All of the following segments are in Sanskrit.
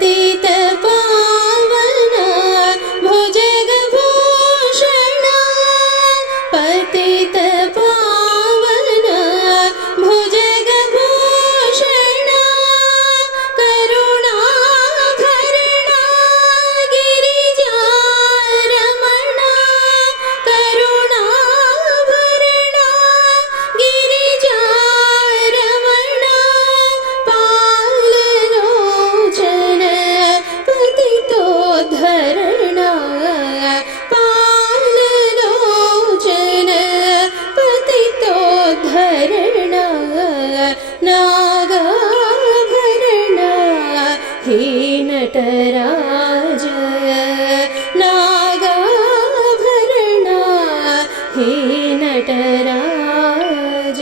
দিন जय नागाभरणे नटराज।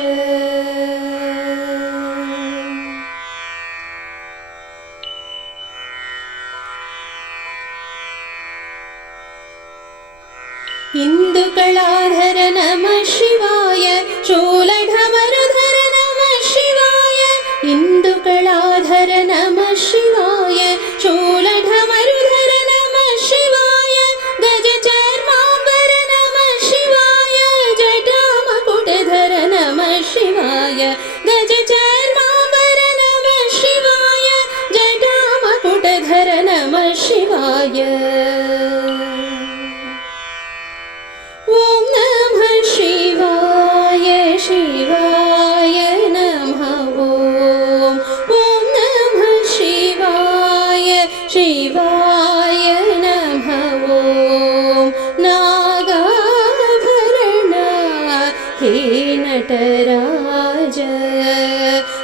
हिन्दु नमः शिवाय चोल जटामकुटधर नमः शिवाय ॐ नमः शिवाय शिवाय नमः ॐ ॐ नमः शिवाय शिवाय नमः ॐ नागाभरण हे नटराज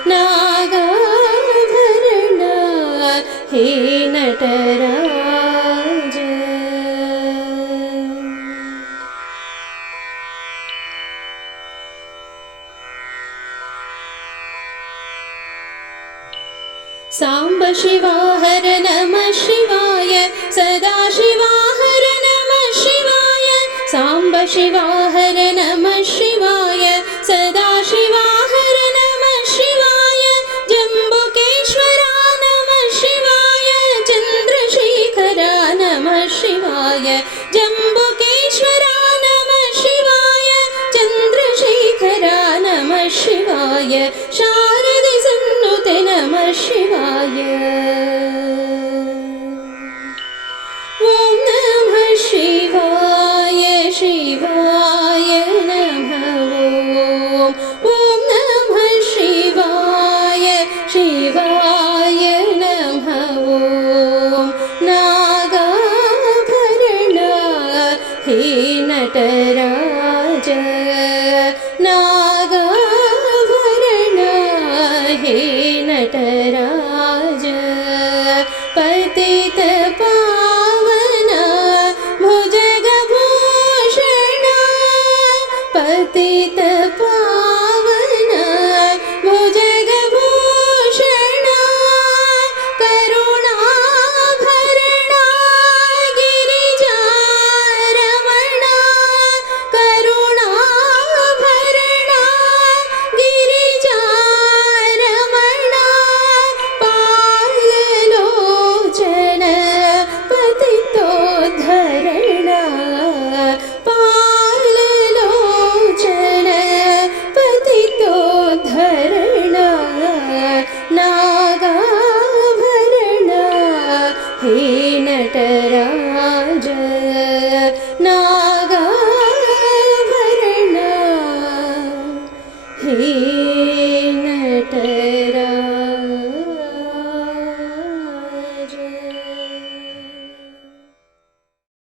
नागाभरण हे नटराज। साम्ब शिवा हर नमः शिवाय सदा शिवा हर नमः शिवाय साम्ब शिवा हर नमः शिवाय शिवाय शारदि सन्नुते नमः शिवाय ॐ नमः शिवाय शिवाय नमः ॐ ॐ नमः शिवाय शिवाय नमः ॐ नागाभरण हे नटराज हे नटराज